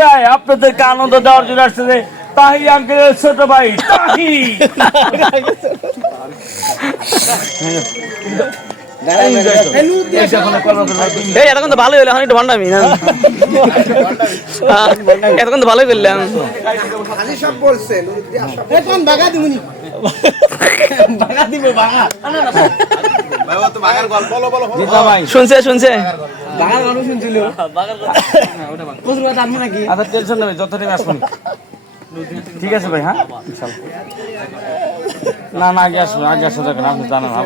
যায় আপনাদেরকে আনন্দ দেওয়ার জন্য আসছে তাহি আঙ্কেলের ছোট ভাই তাহি। এতক্ষণ তো ভালোই হলো, এখন একটু ভণ্ডামি না? এতক্ষণ তো ভালোই করলাম। শুনছে শুনছে আচ্ছা টেনশন নেই, যত টাইম আসবেন ঠিক আছে ভাই। হ্যাঁ না না আগে আসবেন, আগে আসা দেখেন, আপনি জানেন। ভাই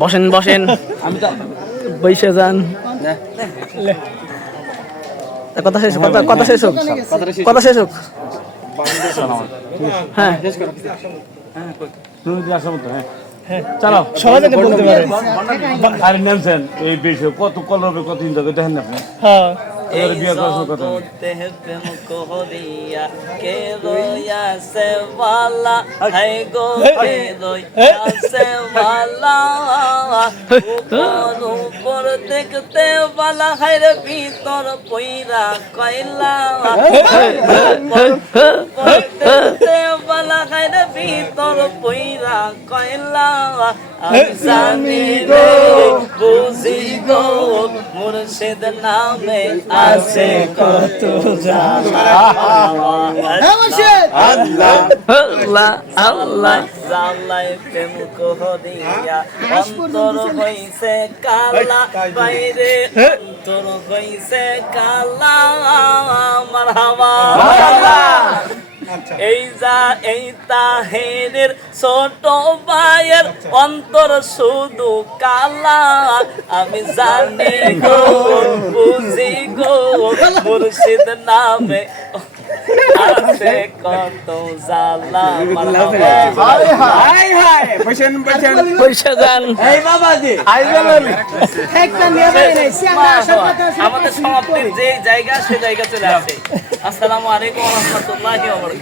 বসেন বসেন, আমি তো বৈশে যান। কথা শেষ, কথা শেষ হোক, কথা শেষ হোক। হ্যাঁ আসার মতো। হ্যাঁ চলো সহজে বলতে পারে। আরে নেমছেন এই বেশি কত কল হবে, কত দিন যাবে দেখেন আপনি। হ্যাঁ এবারে বিয়ে করার কথা দেখতে বালা হাইরে ভিতর পইরা কয়লা, দেখতে বালা হাইরে ভিতর পইরা কয়লা। আমি জানি রে বুঝি গো মুর্শিদ নামে আছে কত জালা। আল্লাহ আল্লাহ আল্লাহ জালাই প্রেম করিয়া অন্তর হইছে কালা, বাইরে অন্তর হইছে কালা। মারহাবা। এই যা এই তাহেরের ছোট ভাইয়ের অন্তর শুধু কালা। আমি জানি গো বুঝি গো মুর্শিদ নামে আছে কত জালা। পয়সা যান আমাদের সমাপ্তির যে জায়গা সে জায়গা চলে আসে। আসসালামু আলাইকুম ওয়া রাহমাতুল্লাহি ওয়া বারাকাতুহু।